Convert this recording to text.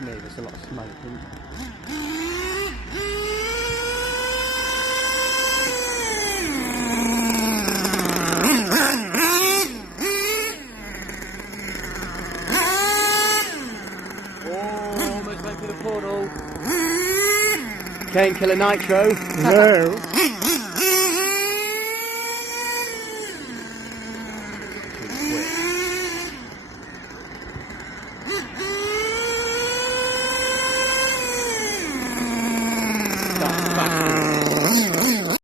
Me, there's a lot of smoke, isn't there? Oh, almost went through the portal. Cane Killer Nitro. No.